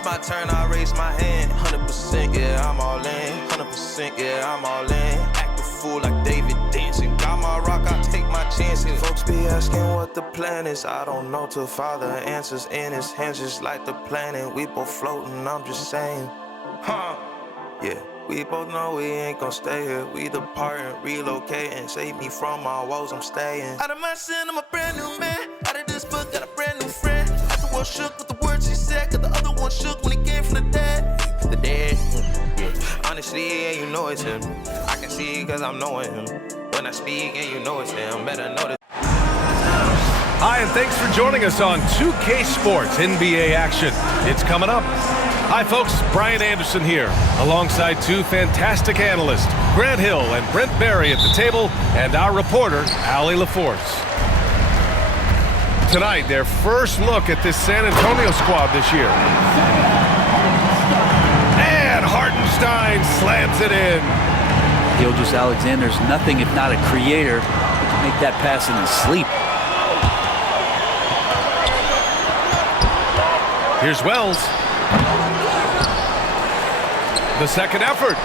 it's my turn, I raise my hand. 100%, yeah, I'm all in. 100%, yeah, I'm all in. Act a fool like David dancing. Got my rock, I take my chances. Folks be asking what the plan is. I don't know till Father answers in his hands, just like the planet. We both floating, I'm just saying. Huh? Yeah. We both know we ain't gon' stay here. We departing, relocating. Save me from my woes, I'm staying. Out of my sin, I'm a brand new man. Out of this book, got a brand new friend. After one shook with the words he said, got the other one shook when he came from the dead. The dead. Yeah. Honestly, yeah, you know it's him. I can see cause I'm knowing him. When I speak, and you know it's him. Better know that. Hi, and thanks for joining us on 2K Sports NBA action. It's coming up. Hi, folks. Brian Anderson here, alongside two fantastic analysts, Grant Hill and Brent Barry at the table, and our reporter, Allie LaForce. Tonight, their first look at this San Antonio squad this year. And Hartenstein slams it in. Gilgeous-Alexander's nothing if not a creator. Make that pass in his sleep. Here's Wells. The second effort.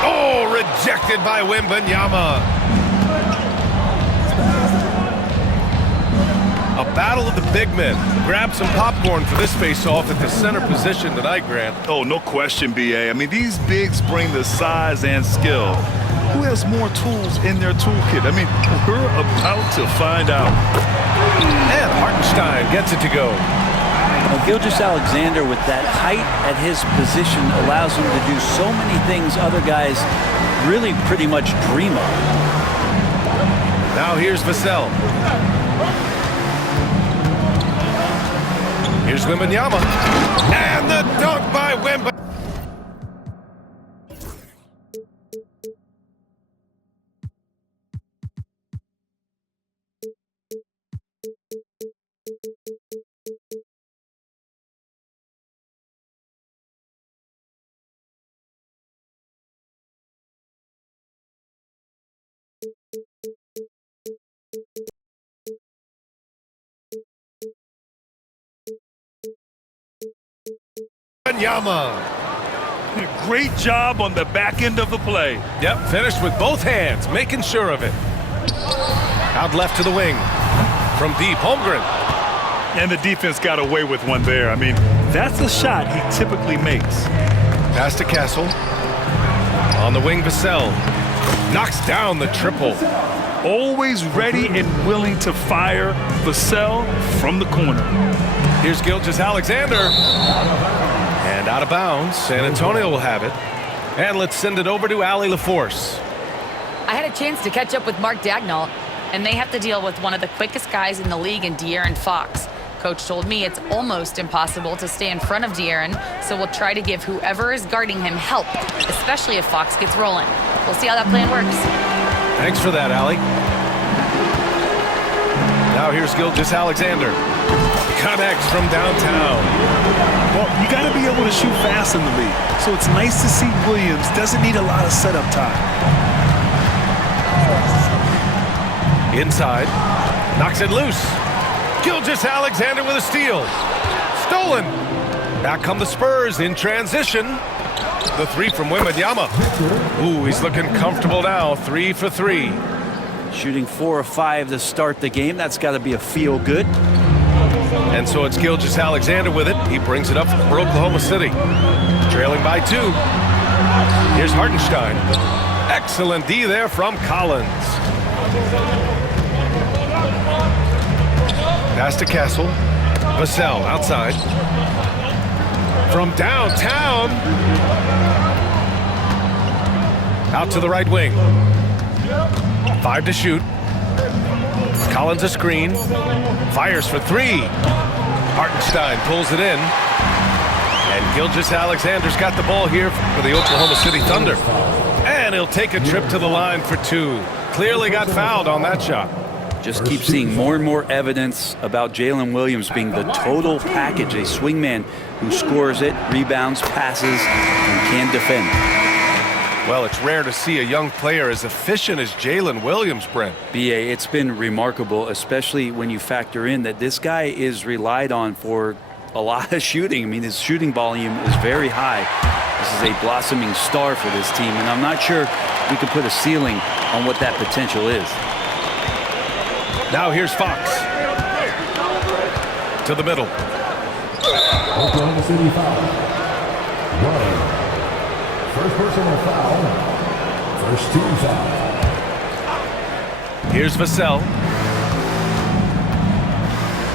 Oh, rejected by Wembanyama. A battle of the big men. Grab some popcorn for this face-off at the center position tonight, Grant. Oh, no question, B.A. I mean, these bigs bring the size and skill. Who has more tools in their toolkit? I mean, we're about to find out. And Hartenstein gets it to go. Well, Gilgeous-Alexander, with that height at his position, allows him to do so many things other guys really pretty much dream of. Now here's Vassell. Here's Wembanyama. And the dunk by Wembanyama. Great job on the back end of the play. Yep, finished with both hands, making sure of it. Out left to the wing. From deep, Holmgren. And the defense got away with one there. I mean, that's a shot he typically makes. Pass to Castle. On the wing, Vassell. Knocks down the triple. Always ready and willing to fire Vassell from the corner. Here's Gilgeous-Alexander. And out of bounds. San Antonio will have it. And let's send it over to Allie LaForce. I had a chance to catch up with Mark Daigneault, and they have to deal with one of the quickest guys in the league in De'Aaron Fox. Coach told me it's almost impossible to stay in front of De'Aaron, so we'll try to give whoever is guarding him help, especially if Fox gets rolling. We'll see how that plan works. Thanks for that, Allie. Now here's Gilgeous-Alexander. Connects from downtown. Well, you got to be able to shoot fast in the league. So it's nice to see Williams doesn't need a lot of setup time. Inside. Knocks it loose. Gilgeous-Alexander with a steal. Stolen. Back come the Spurs in transition. The three from Wembanyama. Ooh, he's looking comfortable now. 3 for 3. Shooting 4 of 5 to start the game. That's got to be a feel good. And so it's Gilgeous-Alexander with it. He brings it up for Oklahoma City. Trailing by 2. Here's Hartenstein. Excellent D there from Collins. Pass to Castle. Vassell outside. From downtown. Out to the right wing. 5 to shoot. Collins a screen. Fires for 3. Hartenstein pulls it in. And Gilgeous-Alexander's got the ball here for the Oklahoma City Thunder. And he'll take a trip to the line for 2. Clearly got fouled on that shot. Just keep seeing more and more evidence about Jalen Williams being the total package, a swingman who scores it, rebounds, passes, and can defend. Well, it's rare to see a young player as efficient as Jalen Williams, Brent. B.A., it's been remarkable, especially when you factor in that this guy is relied on for a lot of shooting. I mean, his shooting volume is very high. This is a blossoming star for this team, and I'm not sure we can put a ceiling on what that potential is. Now here's Fox. To the middle. Oklahoma City foul. 1. First personal foul. First team foul. Here's Vassell.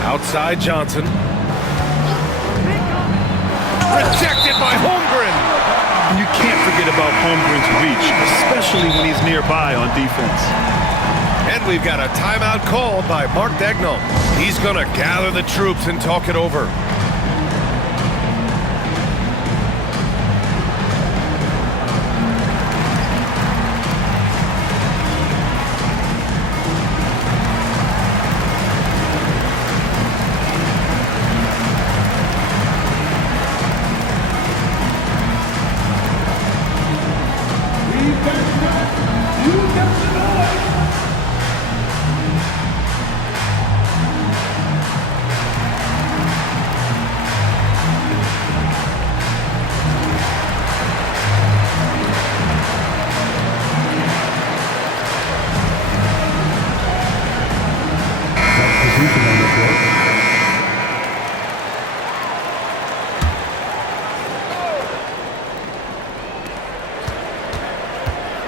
Outside Johnson. Rejected by Holmgren. And you can't forget about Holmgren's reach, especially when he's nearby on defense. And we've got a timeout called by Mark Daigneault. He's going to gather the troops and talk it over.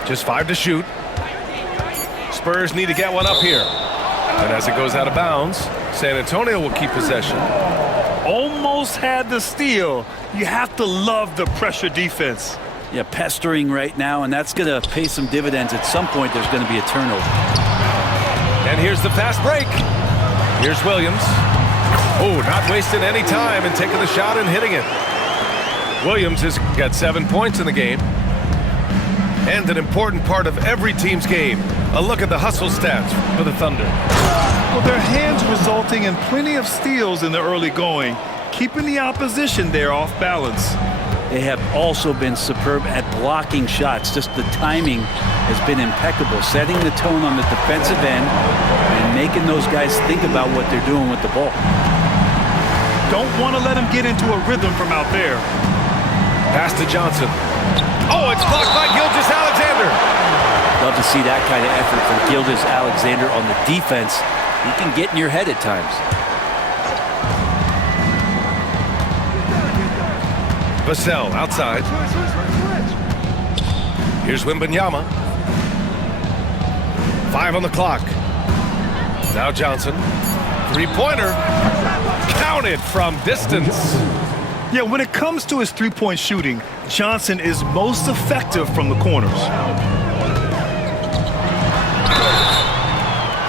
Just 5 to shoot. Spurs need to get one up here. And as it goes out of bounds, San Antonio will keep possession. Almost had the steal. You have to love the pressure defense. Yeah, pestering right now, and that's going to pay some dividends. At some point, there's going to be a turnover. And here's the fast break. Here's Williams. Oh, not wasting any time and taking the shot and hitting it. Williams has got 7 points in the game. And an important part of every team's game. A look at the hustle stats for the Thunder. Well, their hands resulting in plenty of steals in the early going, keeping the opposition there off balance. They have also been superb at blocking shots. Just the timing has been impeccable, setting the tone on the defensive end and making those guys think about what they're doing with the ball. Don't want to let him get into a rhythm from out there. Pass to Johnson. Oh, it's blocked by Gilgeous-Alexander. Love to see that kind of effort from Gilgeous-Alexander on the defense. He can get in your head at times. Vassell outside. Here's Wembanyama. 5 on the clock. Now Johnson. Three-pointer. Counted from distance. Yeah, when it comes to his three-point shooting, Johnson is most effective from the corners.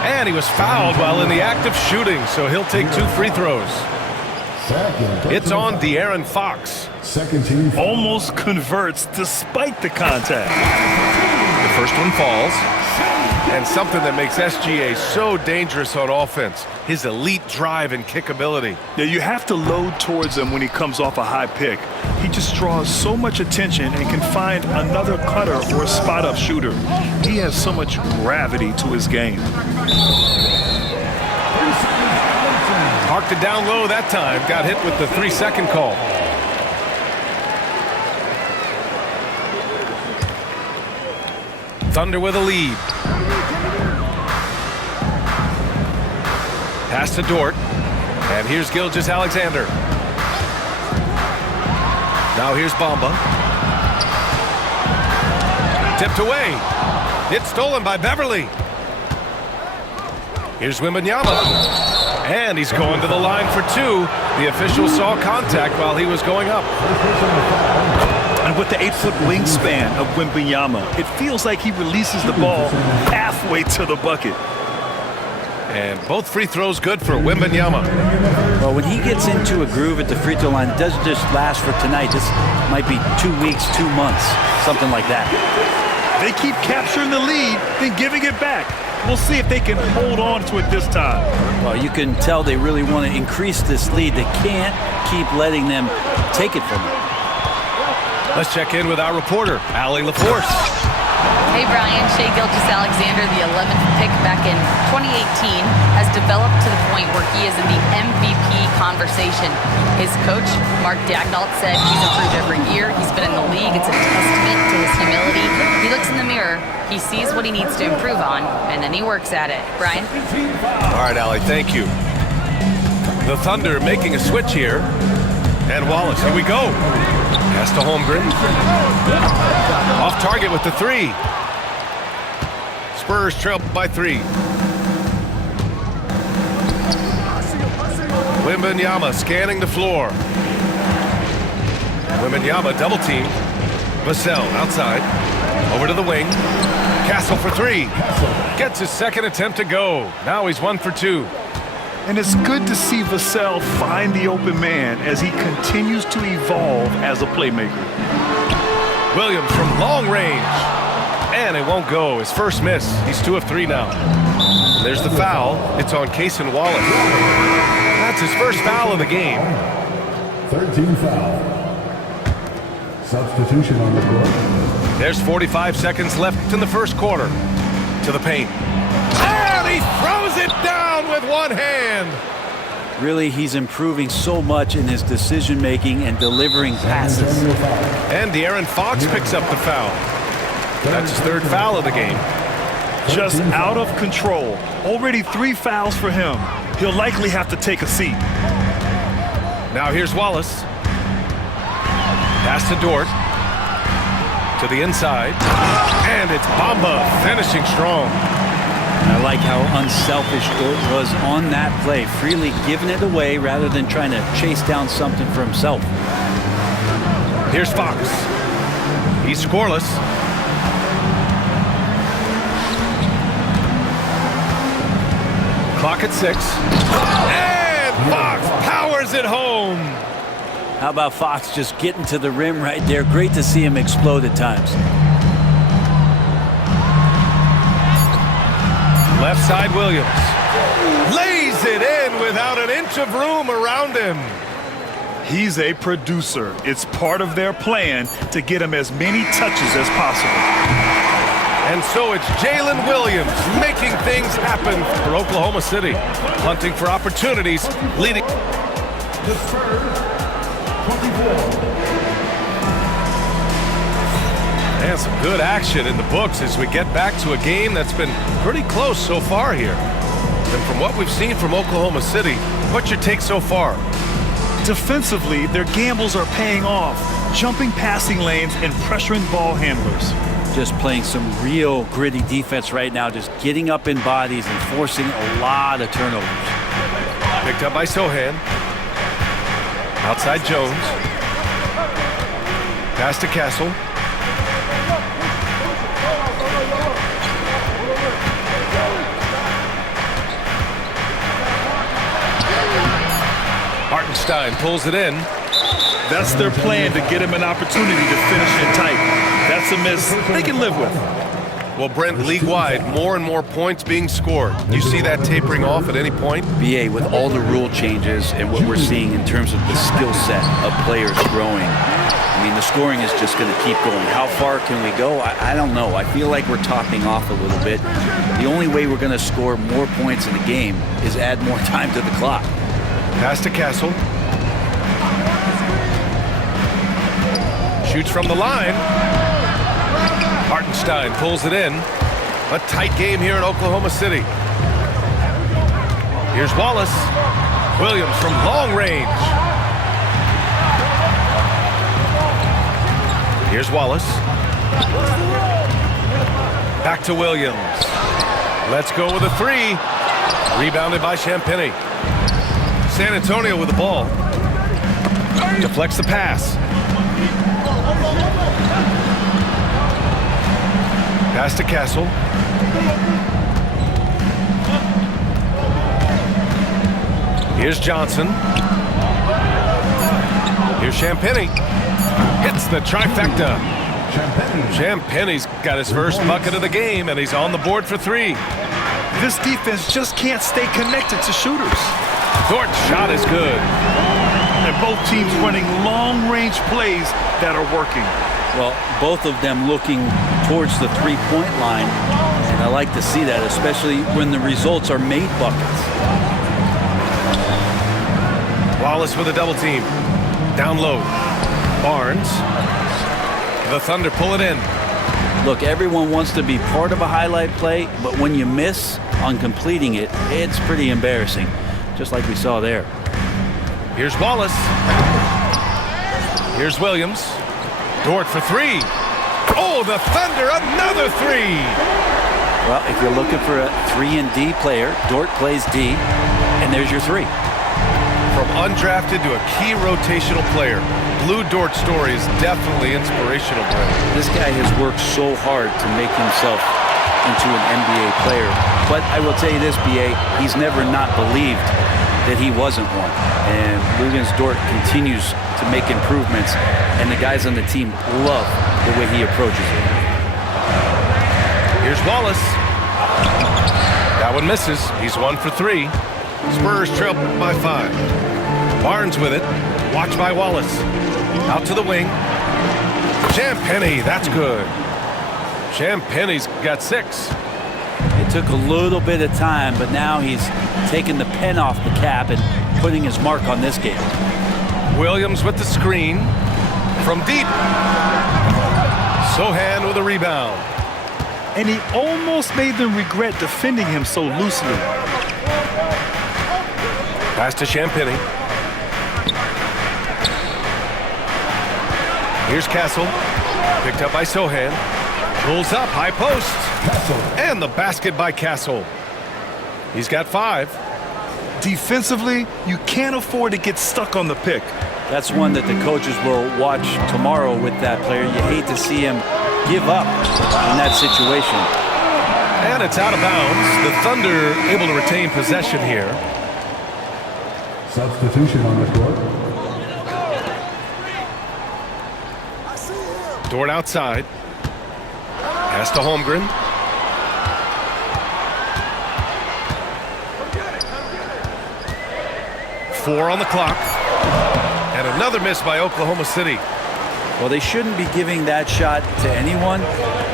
And he was fouled while in the act of shooting, so he'll take 2 free throws. It's on De'Aaron Fox. Second team foul. Almost converts despite the contact. The first one falls. And something that makes SGA so dangerous on offense, his elite drive and kickability. Yeah, you have to load towards him when he comes off a high pick. He just draws so much attention and can find another cutter or a spot-up shooter. He has so much gravity to his game. Parked it down low that time. Got hit with the 3-second call. Thunder with a lead. Pass to Dort. And here's Gilgeous-Alexander. Now here's Bamba. Tipped away. It's stolen by Beverly. Here's Wembanyama. And he's going to the line for 2. The official saw contact while he was going up. And with the 8-foot wingspan of Wembanyama, it feels like he releases the ball halfway to the bucket. And both free throws good for Wembanyama. Well, when he gets into a groove at the free throw line, it doesn't just last for tonight. This might be 2 weeks, 2 months, something like that. They keep capturing the lead, then giving it back. We'll see if they can hold on to it this time. Well, you can tell they really want to increase this lead. They can't keep letting them take it from them. Let's check in with our reporter, Allie LaForce. Hey, Brian. Shai Gilgeous-Alexander, the 11th pick back in 2018, has developed to the point where he is in the MVP conversation. His coach, Mark Daignault, said he's improved every year. He's been in the league. It's a testament to his humility. He looks in the mirror, he sees what he needs to improve on, and then he works at it. Brian? All right, Allie, thank you. The Thunder making a switch here. And Wallace, here we go. Pass to Holmgren. Off target with the three. Spurs trail by 3. Wembanyama scanning the floor. Wembanyama double team. Vassell outside. Over to the wing. Castle for 3. Gets his second attempt to go. Now he's 1 for 2. And it's good to see Vassell find the open man as he continues to evolve as a playmaker. Williams from long range. And it won't go. His first miss. He's 2 of 3 now. There's the foul. It's on Cason Wallace. That's his first foul of the game. 13 foul. Substitution on the court. There's 45 seconds left in the first quarter. To the paint. And he throws it down with one hand. Really, he's improving so much in his decision-making and delivering passes. And De'Aaron Fox picks up the foul. That's his 3rd foul of the game. Just out of control. Already 3 fouls for him. He'll likely have to take a seat. Now here's Wallace. Pass to Dort. To the inside. And it's Bamba finishing strong. I like how unselfish Dort was on that play, freely giving it away rather than trying to chase down something for himself. Here's Fox. He's scoreless. Clock at 6. And Fox powers it home. How about Fox just getting to the rim right there? Great to see him explode at times. Left side Williams. Lays it in without an inch of room around him. He's a producer. It's part of their plan to get him as many touches as possible. And so it's Jalen Williams making things happen for Oklahoma City. Hunting for opportunities, leading. The Spurs, 24. And some good action in the books as we get back to a game that's been pretty close so far here. And from what we've seen from Oklahoma City, what's your take so far? Defensively, their gambles are paying off, jumping passing lanes and pressuring ball handlers. Just playing some real gritty defense right now, just getting up in bodies and forcing a lot of turnovers. Picked up by Sohan. Outside Jones. Pass to Castle. Hartenstein pulls it in. That's their plan, to get him an opportunity to finish it tight. That's a miss they can live with. Well, Brent, league-wide, more and more points being scored. You see that tapering off at any point? BA, with all the rule changes and what we're seeing in terms of the skill set of players growing, I mean, the scoring is just going to keep going. How far can we go? I don't know. I feel like we're topping off a little bit. The only way we're going to score more points in the game is add more time to the clock. Pass to Castle. Shoots from the line. Hartenstein pulls it in. A tight game here in Oklahoma City. Here's Wallace. Williams from long range. Here's Wallace. Back to Williams. Let's go with a 3. Rebounded by Champagny. San Antonio with the ball. Deflects the pass. Pass to Castle. Here's Johnson. Here's Champagny. Hits the trifecta. Champagny's got his first bucket of the game, and he's on the board for 3. This defense just can't stay connected to shooters. Dort's shot is good. And and both teams running long-range plays that are working. Well, both of them looking towards the three-point line, and I like to see that, especially when the results are made buckets. Wallace with a double team. Down low. Barnes. The Thunder pull it in. Look, everyone wants to be part of a highlight play, but when you miss on completing it, it's pretty embarrassing, just like we saw there. Here's Wallace. Here's Williams. Dort for three. Oh, the Thunder, another three. Well, if you're looking for a 3 and D player, Dort plays D, and there's your three. From undrafted to a key rotational player, Blue Dort's story is definitely inspirational, Brent. This guy has worked so hard to make himself into an NBA player. But I will tell you this, B.A., he's never not believed that he wasn't one. And Luguentz Dort continues to make improvements, and the guys on the team love the way he approaches it. Here's Wallace. That one misses. He's 1 for 3. Spurs trail by 5. Barnes with it. Watched by Wallace. Out to the wing. Champagnie, that's good. Champagnie's got 6. It took a little bit of time, but now he's taking the pen off the cap and putting his mark on this game. Williams with the screen. From deep. Sohan with a rebound. And he almost made them regret defending him so loosely. Pass to Champagnie. Here's Castle. Picked up by Sohan. Pulls up, high post. And the basket by Castle. He's got 5. Defensively, you can't afford to get stuck on the pick. That's one that the coaches will watch tomorrow with that player. You hate to see him give up in that situation. And it's out of bounds. The Thunder able to retain possession here. Substitution on the court. Dort outside. Pass to Holmgren. Four on the clock. And another miss by Oklahoma City. Well, they shouldn't be giving that shot to anyone,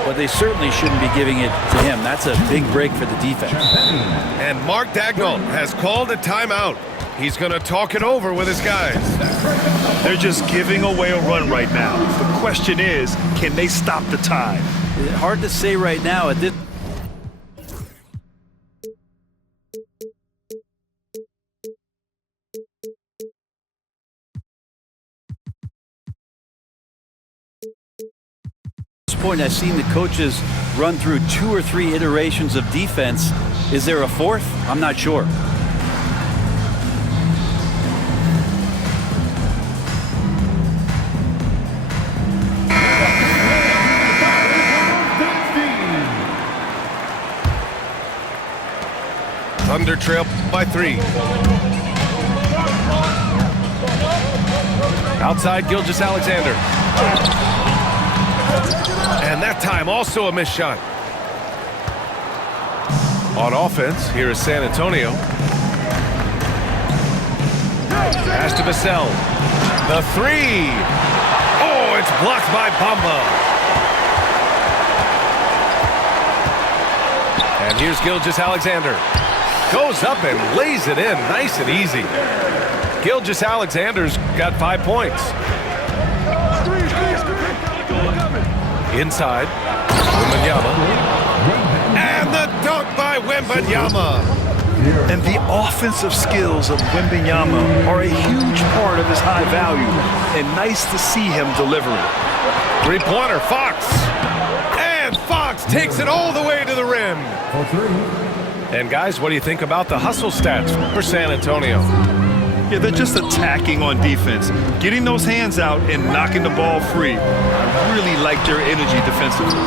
but they certainly shouldn't be giving it to him. That's a big break for the defense. And Mark Daigneault has called a timeout. He's going to talk it over with his guys. They're just giving away a run right now. The question is, can they stop the tide? Hard to say right now at this point. I've seen the coaches run through 2 or 3 iterations of defense. Is there a 4th? I'm not sure. Thunder trail by 3. Outside Gilgeous-Alexander. And that time also a missed shot. On offense, here is San Antonio. Pass to Vassell. The 3. Oh, it's blocked by Bamba. And here's Gilgeous-Alexander. Goes up and lays it in nice and easy. Gilgeous-Alexander's got 5 points. Inside, Wembanyama. And the dunk by Wembanyama. And the offensive skills of Wembanyama are a huge part of his high value. And nice to see him deliver it. 3-pointer, Fox. And Fox takes it all the way to the rim. For 3. And guys, what do you think about the hustle stats for San Antonio? Yeah, they're just attacking on defense, getting those hands out and knocking the ball free. I really like their energy defensively.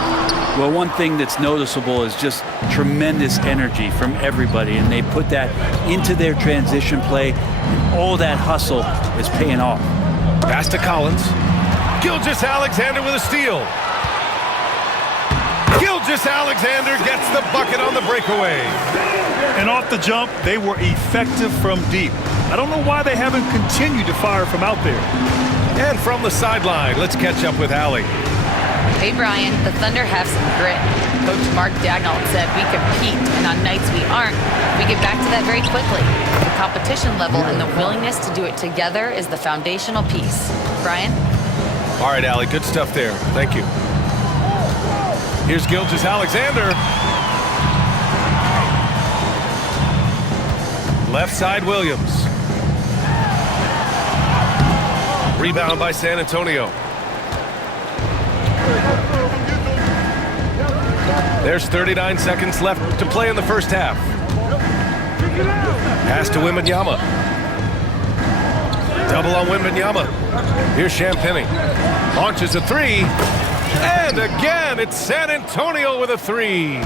Well, one thing that's noticeable is just tremendous energy from everybody, and they put that into their transition play, and all that hustle is paying off. Pass to Collins. Gilgeous-Alexander with a steal. Gilgeous-Alexander gets the bucket on the breakaway. And off the jump, they were effective from deep. I don't know why they haven't continued to fire from out there. And from the sideline, let's catch up with Allie. Hey, Brian, the Thunder have some grit. Coach Mark Dagnall said we compete, and on nights we aren't, we get back to that very quickly. The competition level and the willingness to do it together is the foundational piece. Brian? All right, Allie, good stuff there. Thank you. Here's Gilgeous-Alexander. Left side, Williams. Rebound by San Antonio. There's 39 seconds left to play in the first half. Pass to Wembanyama. Double on Wembanyama. Here's Champagnie. Launches a three. And again, it's San Antonio with a three.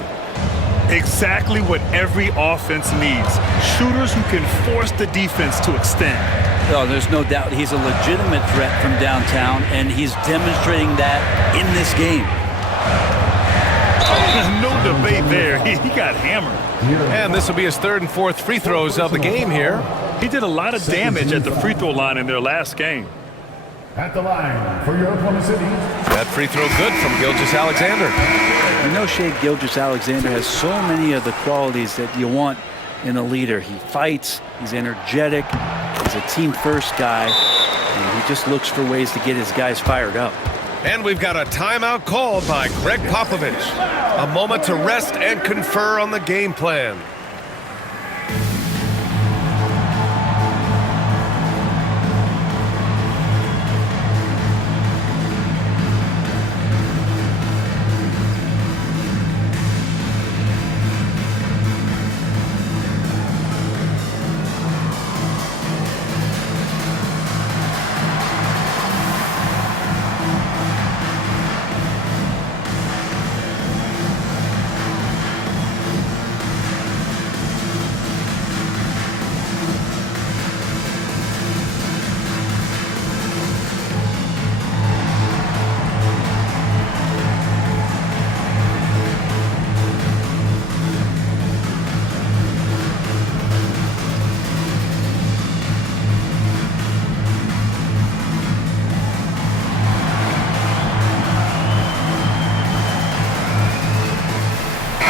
Exactly what every offense needs. Shooters who can force the defense to extend. Oh, there's no doubt he's a legitimate threat from downtown, and he's demonstrating that in this game. No debate there. He got hammered. And this will be his third and fourth free throws of the game here. He did a lot of damage at the free throw line in their last game. At the line for your Oklahoma City. That free throw good from Gilgeous-Alexander. You know, Shea Gilgeous-Alexander has so many of the qualities that you want in a leader. He fights, he's energetic, he's a team-first guy, and he just looks for ways to get his guys fired up. And we've got a timeout called by Greg Popovich. A moment to rest and confer on the game plan.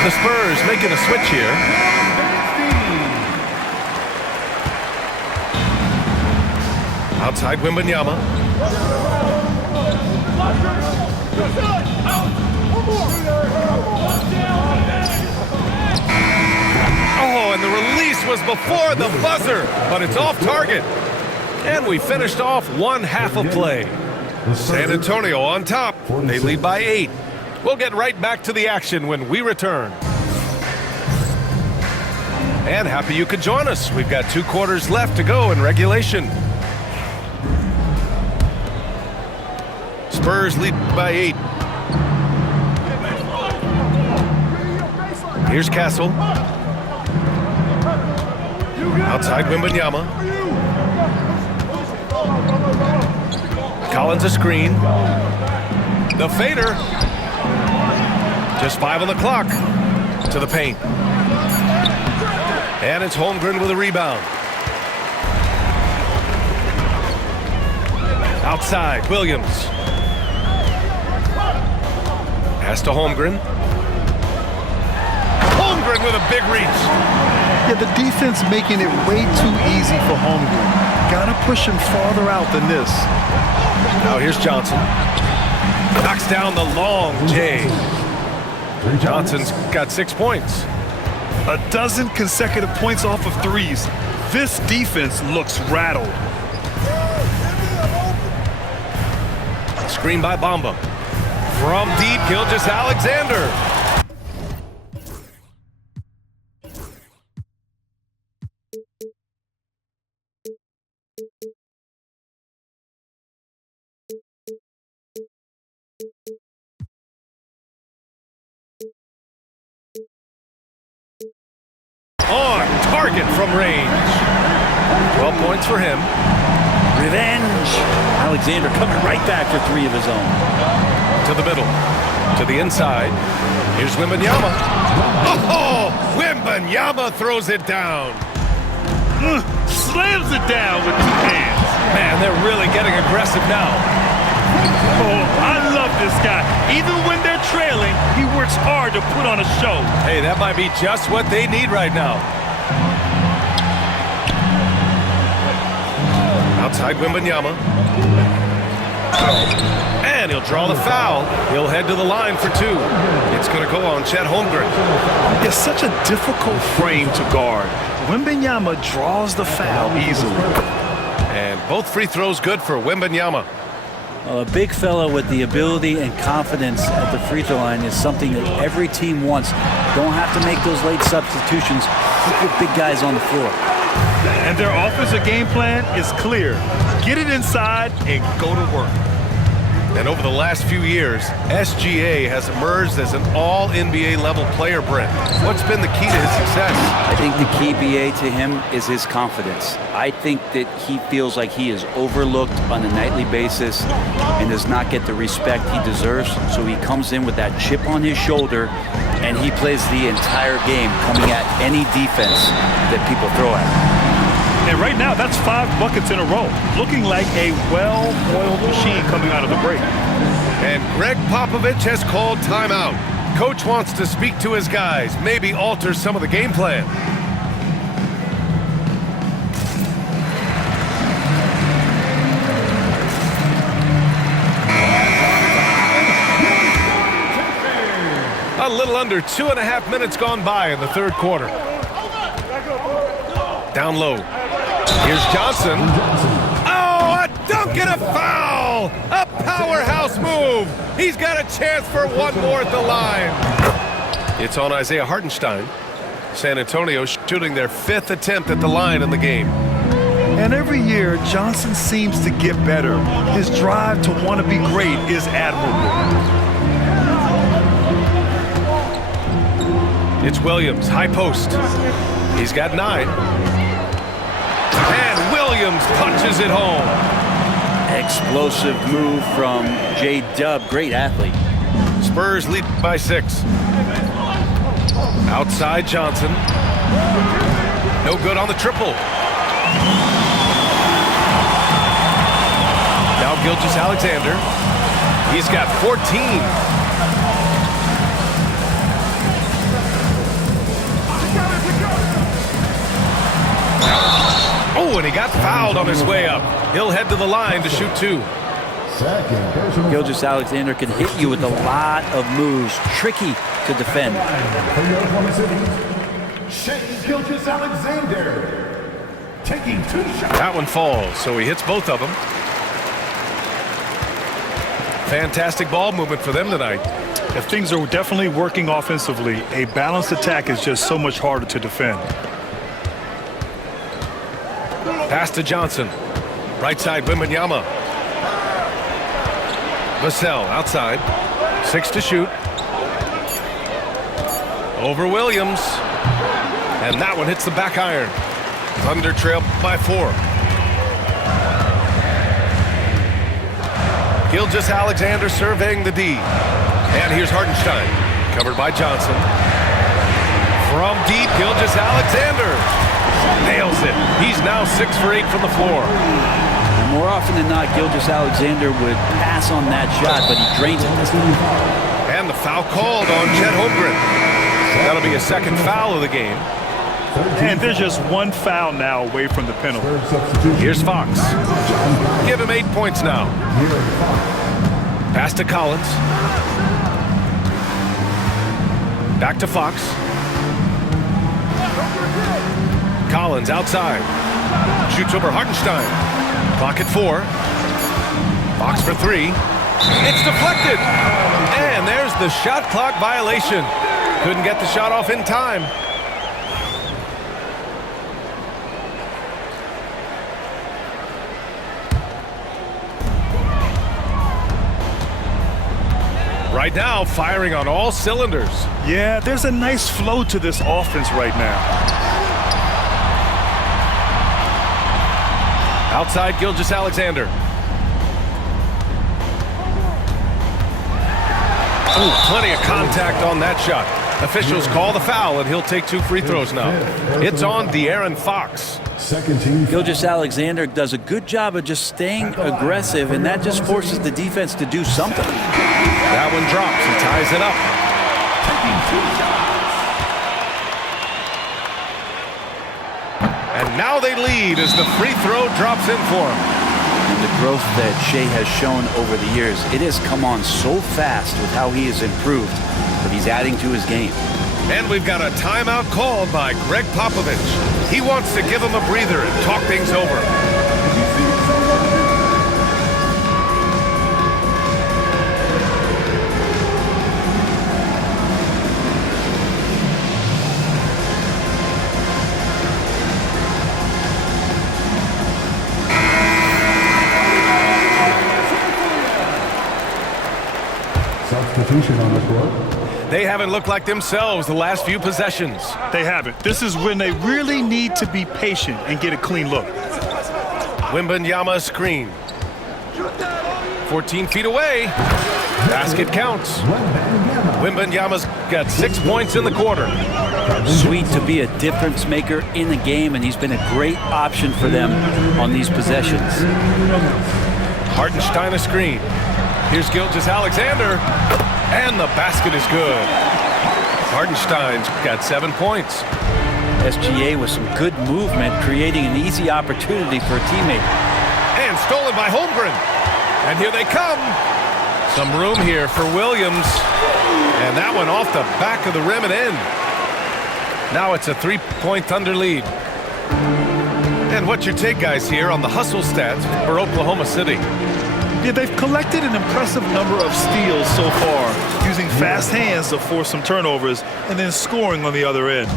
The Spurs making a switch here. Outside Wembanyama. Oh, and the release was before the buzzer, but it's off target. And we finished off one half of play. San Antonio on top. They lead by 8. We'll get right back to the action when we return. And happy you could join us. We've got 2 quarters left to go in regulation. Spurs lead by 8. Here's Castle. Outside Wembanyama. Collins a screen. The fader. Just 5 on the clock. To the paint. And it's Holmgren with a rebound. Outside, Williams. Pass to Holmgren. Holmgren with a big reach. Yeah, the defense making it way too easy for Holmgren. Gotta push him farther out than this. Now here's Johnson. Knocks down the long J. Johnson's got 6 points. A dozen consecutive points off of threes. This defense looks rattled. Screen by Bamba. From deep, Gilgeous-Alexander. On target from range. 12 points for him. Revenge. Alexander coming right back for 3 of his own. To the middle. To the inside. Here's Wembanyama. Oh! Wembanyama throws it down. slams it down with 2 hands. Man, they're really getting aggressive now. Oh, I love this guy. Even when they're trailing, he works hard to put on a show. Hey, that might be just what they need right now. Outside Wembanyama. And he'll draw the foul. He'll head to the line for 2. It's going to go on Chet Holmgren. It's such a difficult frame to guard. Wembanyama draws the foul easily. And both free throws good for Wembanyama. Well, a big fella with the ability and confidence at the free throw line is something that every team wants. Don't have to make those late substitutions. Keep your big guys on the floor. And their offensive game plan is clear. Get it inside and go to work. And over the last few years, SGA has emerged as an all-NBA level player, Brent. What's been the key to his success? I think the key, BA, to him is his confidence. I think that he feels like he is overlooked on a nightly basis and does not get the respect he deserves. So he comes in with that chip on his shoulder and he plays the entire game, coming at any defense that people throw at him. And right now, that's 5 buckets in a row. Looking like a well-oiled machine coming out of the break. And Greg Popovich has called timeout. Coach wants to speak to his guys, maybe alter some of the game plan. A little under 2.5 minutes gone by in the third quarter. Down low. Here's Johnson. Oh, a dunk and a foul! A powerhouse move! He's got a chance for one more at the line. It's on Isaiah Hartenstein. San Antonio shooting their 5th attempt at the line in the game. And every year, Johnson seems to get better. His drive to want to be great is admirable. It's Williams, high post. He's got 9. And Williams punches it home. Explosive move from J-Dub, great athlete. Spurs lead by 6. Outside Johnson. No good on the triple. Now Gilgeous-Alexander. He's got 14. Oh, and he got fouled on his way up. He'll head to the line to shoot 2. Gilgeous-Alexander can hit you with a lot of moves. Tricky to defend. Gilgeous-Alexander taking 2 shots. That one falls, so he hits both of them. Fantastic ball movement for them tonight. If things are definitely working offensively, a balanced attack is just so much harder to defend. Pass to Johnson. Right side, Wembanyama. Vassell outside. 6 to shoot. Over Williams. And that one hits the back iron. Thunder trail by 4. Gilgeous-Alexander surveying the D. And here's Hartenstein. Covered by Johnson. From deep, Gilgeous-Alexander nails it. He's now 6 for 8 from the floor. And more often than not, Gilgeous-Alexander would pass on that shot, but he drains it this time. And the foul called on Chet Holmgren. That'll be a 2nd foul of the game. And there's just 1 foul now away from the penalty. Here's Fox. Give him 8 points now. Pass to Collins. Back to Fox. Collins outside. Shoots over Hartenstein. Clock at 4. Fox for 3. It's deflected. And there's the shot clock violation. Couldn't get the shot off in time. Right now, firing on all cylinders. Yeah, there's a nice flow to this offense right now. Outside Gilgeous-Alexander. Oh, plenty of contact on that shot. Officials call the foul, and he'll take 2 free throws now. It's on De'Aaron Fox. Second team. Gilgeous-Alexander does a good job of just staying aggressive, and that just forces the defense to do something. That one drops. He ties it up. Taking 2 shots. And now they lead as the free throw drops in for him. And the growth that Shea has shown over the years, it has come on so fast with how he has improved, but he's adding to his game. And we've got a timeout called by Greg Popovich. He wants to give him a breather and talk things over. Substitution on the court. They haven't looked like themselves the last few possessions. They haven't. This is when they really need to be patient and get a clean look. Wembanyama screen. 14 feet away. Basket counts. Wembanyama's got 6 points in the quarter. Sweet to be a difference maker in the game, and he's been a great option for them on these possessions. Hartenstein a screen. Here's Gilgeous-Alexander. And the basket is good. Hartenstein's got 7 points. SGA with some good movement, creating an easy opportunity for a teammate. And stolen by Holmgren. And here they come. Some room here for Williams. And that one off the back of the rim and in. Now it's a 3-point Thunder lead. And what's your take, guys, here on the hustle stats for Oklahoma City? Yeah, they've collected an impressive number of steals so far, using fast hands to force some turnovers and then scoring on the other end.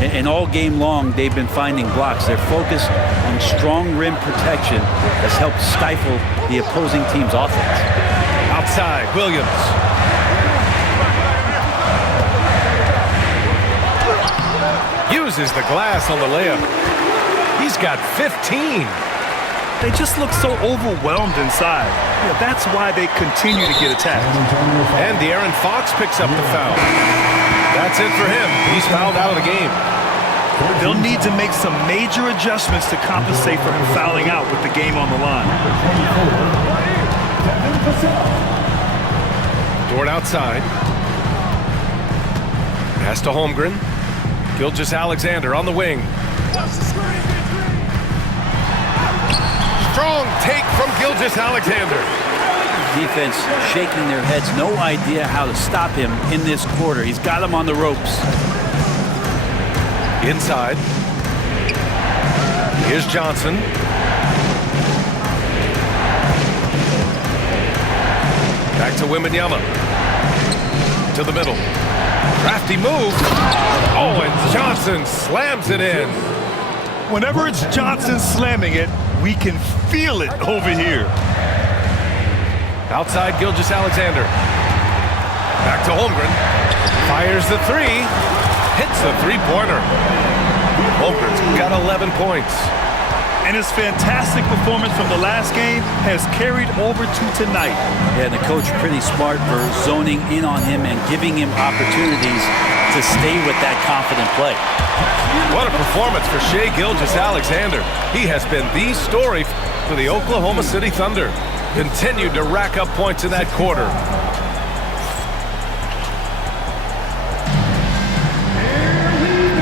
And all game long, they've been finding blocks. Their focus on strong rim protection has helped stifle the opposing team's offense. Outside, Williams. Uses the glass on the layup. He's got 15. They just look so overwhelmed inside. Yeah, that's why they continue to get attacked. And De'Aaron Fox picks up the foul. That's it for him. He's fouled out of the game. They'll need to make some major adjustments to compensate for him fouling out with the game on the line. Dort outside. Pass to Holmgren. Gilgeous-Alexander on the wing. Strong take from Gilgeous-Alexander. Defense shaking their heads, no idea how to stop him in this quarter. He's got him on the ropes. Inside. Here's Johnson. Back to Wembanyama. To the middle. Crafty move. Oh, and Johnson slams it in. Whenever it's Johnson slamming it, we can feel it over here. Outside Gilgeous-Alexander. Back to Holmgren. Fires the three. Hits the three-pointer. Holmgren's got 11 points. And his fantastic performance from the last game has carried over to tonight. Yeah, and the coach pretty smart for zoning in on him and giving him opportunities to stay with that confident play. What a performance for Shai Gilgeous-Alexander. He has been the story for the Oklahoma City Thunder. Continued to rack up points in that quarter.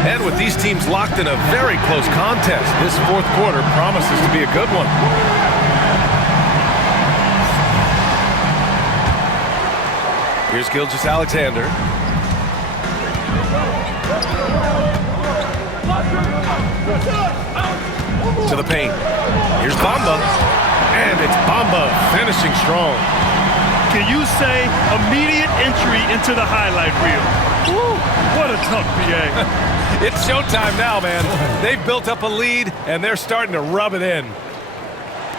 And with these teams locked in a very close contest, this fourth quarter promises to be a good one. Here's Gilgeous-Alexander. To the paint. Here's Bamba. And it's Bamba finishing strong. Can you say immediate entry into the highlight reel? Woo, what a tough PA. It's showtime now, man. They've built up a lead, and they're starting to rub it in.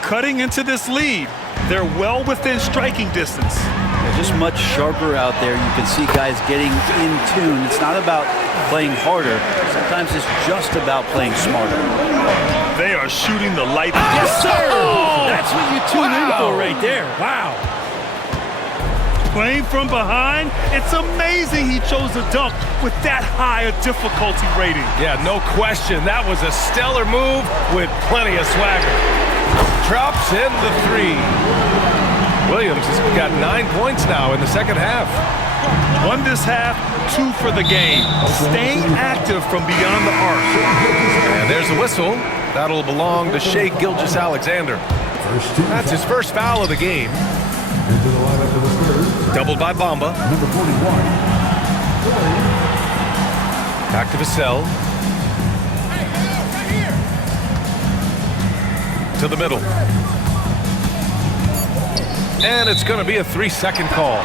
Cutting into this lead, they're well within striking distance. They're just much sharper out there. You can see guys getting in tune. It's not about playing harder. Sometimes it's just about playing smarter. They are shooting the light. Yes, sir! Oh, that's what you tune in for right there. Wow. playing from behind. It's amazing he chose a dunk with that high a difficulty rating. Yeah, no question. That was a stellar move with plenty of swagger. Drops in the three. Williams has got 9 points now in the second half. Won this half, 2 for the game. Staying active from beyond the arc. And there's a whistle. That'll belong to Shai Gilgeous-Alexander. That's his first foul of the game. Into the lineup for the Spurs, Doubled by Bamba. number 41. Back to Vassell. To the middle. And it's going to be a 3-second call.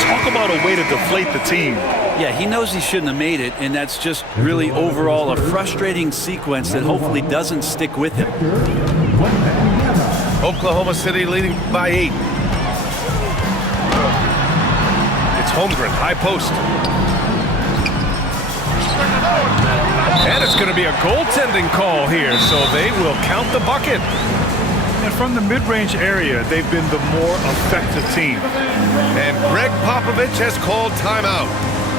Talk about a way to deflate the team. Yeah, he knows he shouldn't have made it, and that's just really overall a frustrating sequence that hopefully doesn't stick with him. Oklahoma City leading by 8. It's Holmgren, high post. And it's going to be a goaltending call here, so they will count the bucket. And from the mid-range area, they've been the more effective team. And Greg Popovich has called timeout.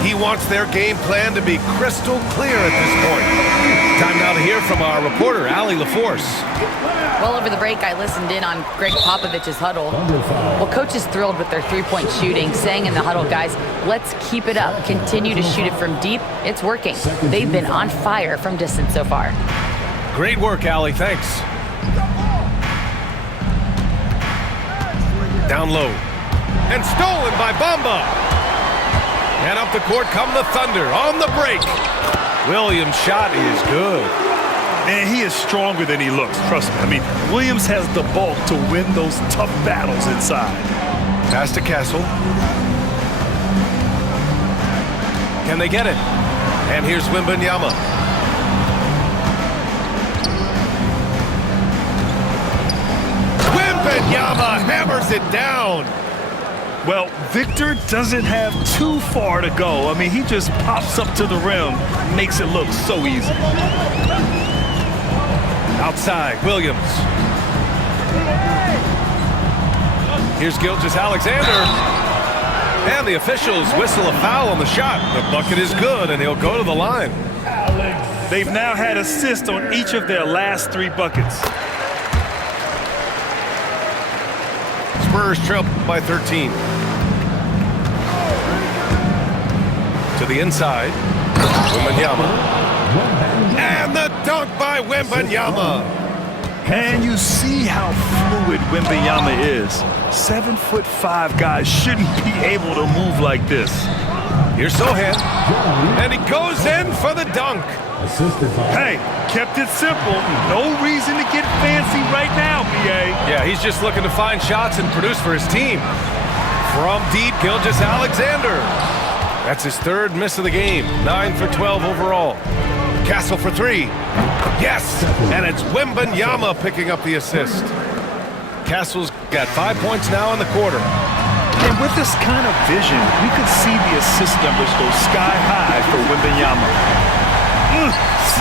He wants their game plan to be crystal clear at this point. Time now to hear from our reporter, Allie LaForce. Well, over the break, I listened in on Greg Popovich's huddle. Well, coach is thrilled with their three-point shooting, saying in the huddle, guys, let's keep it up. Continue to shoot it from deep. It's working. They've been on fire from distance so far. Great work, Allie. Thanks. Down low. And stolen by Bamba. And up the court come the Thunder on the break. Williams' shot is good. And he is stronger than he looks, trust me. I mean, Williams has the bulk to win those tough battles inside. Pass to Castle. Can they get it? And here's Wembanyama. Wembanyama hammers it down. Well, Victor doesn't have too far to go. I mean, he just pops up to the rim, makes it look so easy. Outside, Williams. Here's Gilgeous-Alexander. And the officials whistle a foul on the shot. The bucket is good, and he'll go to the line. They've now had assists on each of their last 3 buckets. Spurs trail by 13. To the inside. Wembanyama. And the dunk by Wembanyama. And you see how fluid Wembanyama is. 7'5" guys shouldn't be able to move like this. Here's Sohan. And he goes in for the dunk. Hey, kept it simple. No reason to get fancy right now, BA. Yeah, he's just looking to find shots and produce for his team. From deep, Gilgeous-Alexander. That's his 3rd miss of the game. 9 for 12 overall. Castle for 3. Yes! And it's Wembanyama picking up the assist. Castle's got 5 points now in the quarter. And with this kind of vision, we could see the assist numbers go sky high for Wembanyama.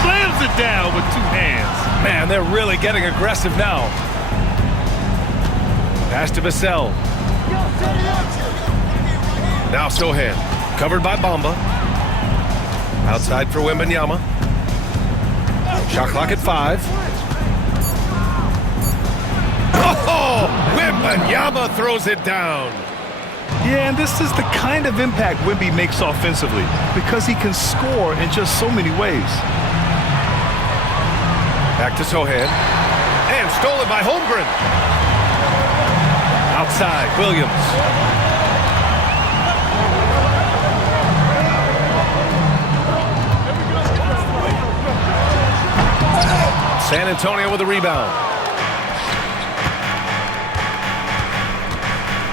Slams it down with 2 hands. Man, they're really getting aggressive now. Pass to Vassell. Now Sohan. Covered by Bamba. Outside for Wembanyama. Shot clock at 5. Oh! Wembanyama throws it down. Yeah, and this is the kind of impact Wemby makes offensively because he can score in just so many ways. Back to Sohan. And stolen by Holmgren. Outside, Williams. San Antonio with a rebound.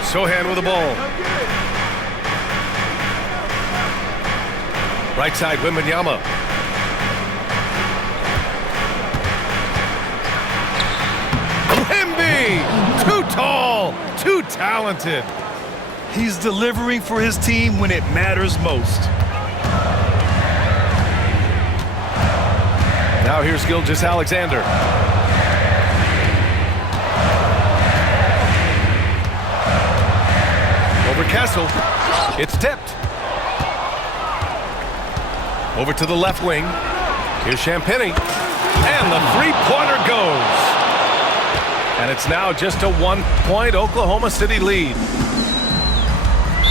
Sohan with the ball. Right side, Wembanyama. Wemby! Too tall, too talented. He's delivering for his team when it matters most. Now here's Gilgeous-Alexander. Kessel. It's tipped. Over to the left wing. Here's Champagny. And the three-pointer goes. And it's now just a 1-point Oklahoma City lead.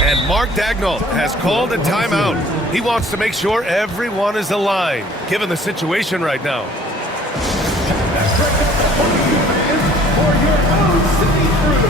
And Mark Daigneault has called a timeout. He wants to make sure everyone is aligned, given the situation right now. For your own city crew.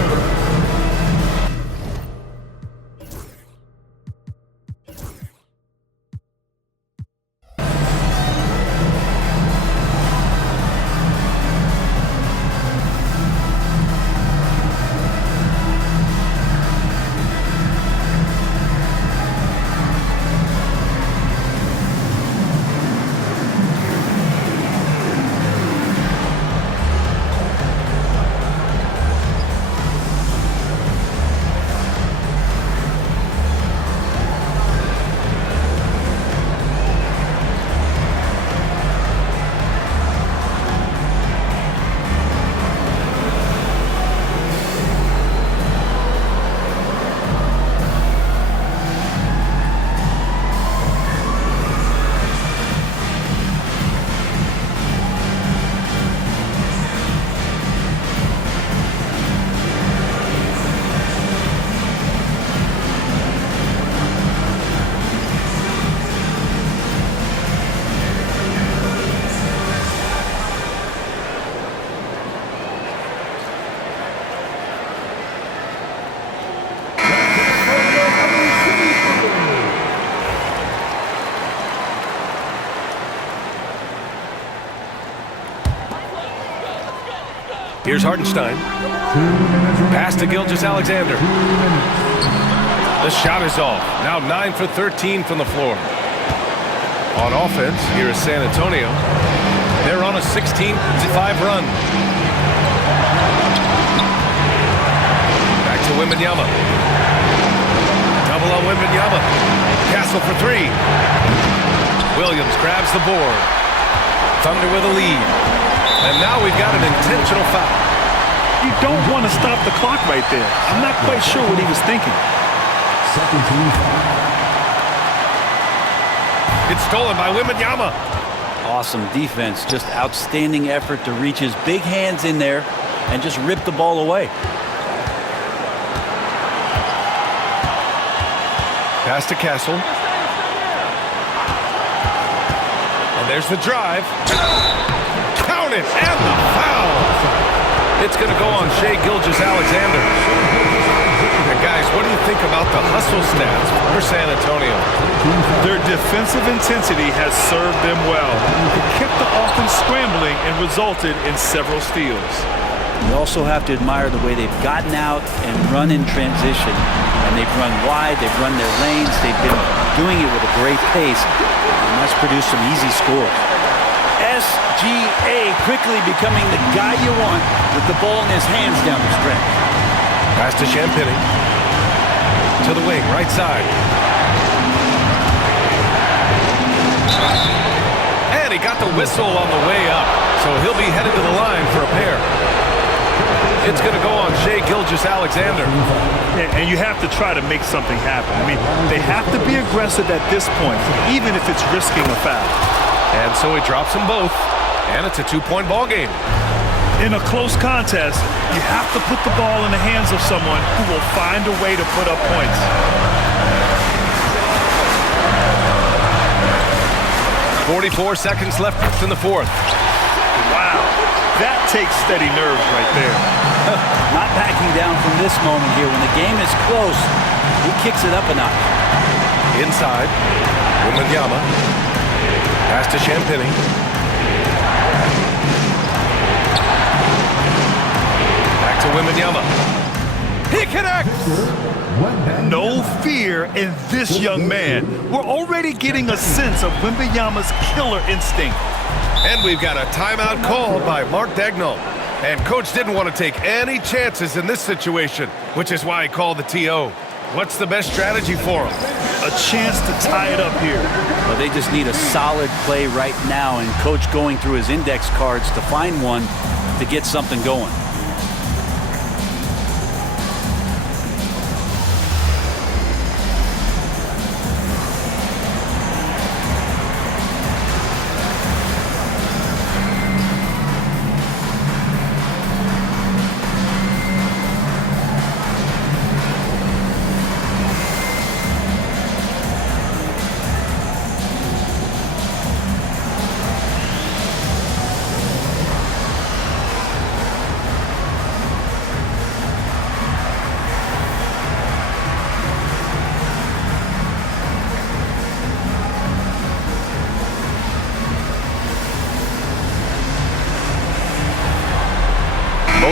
Here's Hartenstein. Pass to Gilgeous-Alexander. The shot is off. Now 9 for 13 from the floor. On offense, here is San Antonio. They're on a 16-5 run. Back to Wembanyama. Double on Wembanyama. Castle for three. Williams grabs the board. Thunder with a lead. And now we've got an intentional foul. You don't want to stop the clock right there. I'm not quite sure what he was thinking. Second team foul. It's stolen by Wembanyama. Awesome defense. Just outstanding effort to reach his big hands in there and just rip the ball away. Pass to Castle. And there's the drive. Count it, and the foul. It's going to go on Shai Gilgeous-Alexander. And guys, what do you think about the hustle stats for San Antonio? Their defensive intensity has served them well. It kept the offense scrambling and resulted in several steals. You also have to admire the way they've gotten out and run in transition. And they've run wide, they've run their lanes, they've been doing it with a great pace. And that's produced some easy scores. SGA quickly becoming the guy you want with the ball in his hands down the stretch. Pass to Champagny. To the wing, right side. And he got the whistle on the way up, so he'll be headed to the line for a pair. It's going to go on Shai Gilgeous-Alexander. And you have to try to make something happen. I mean, they have to be aggressive at this point, even if it's risking a foul. And so he drops them both, and it's a two-point ball game. In a close contest, you have to put the ball in the hands of someone who will find a way to put up points. .44 seconds left in the fourth. Wow, that takes steady nerves right there. Not backing down from this moment here. When the game is close, he kicks it up a notch. Inside, Wembanyama. Pass to Champagny. Back to Wembanyama. He connects! No fear in this young man. We're already getting a sense of Wembanyama's killer instinct. And we've got a timeout called by Mark Daigneault. And coach didn't want to take any chances in this situation, which is why he called the TO. What's the best strategy for him? A chance to tie it up here. Well, they just need a solid play right now, and coach going through his index cards to find one to get something going.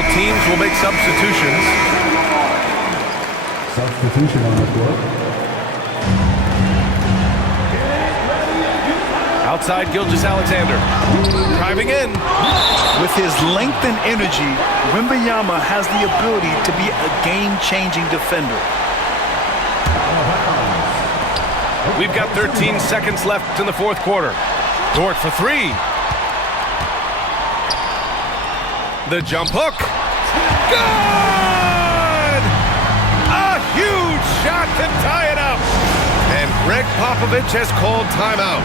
Both teams will make substitutions. Substitution on the court. Outside, Gilgeous-Alexander. Driving in. With his length and energy, Wembanyama has the ability to be a game-changing defender. We've got 13 seconds left in the fourth quarter. Dort for three. The jump hook. Good! A huge shot to tie it up. And Greg Popovich has called timeout.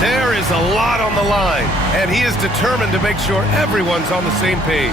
There is a lot on the line, and he is determined to make sure everyone's on the same page.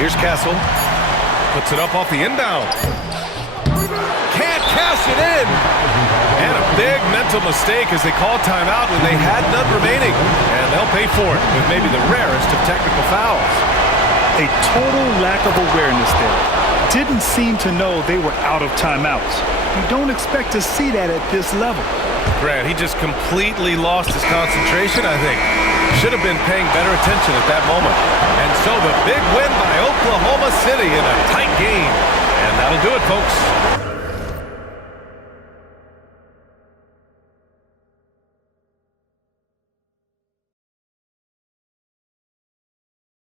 Here's Castle. Puts it up off the inbound. Can't cash it in. And a big mental mistake as they called timeout when they had none remaining. And they'll pay for it with maybe the rarest of technical fouls. A total lack of awareness there. Didn't seem to know they were out of timeouts. You don't expect to see that at this level. Grant, he just completely lost his concentration, I think. Should have been paying better attention at that moment. And so the big win by Oklahoma City in a tight game. And that'll do it, folks.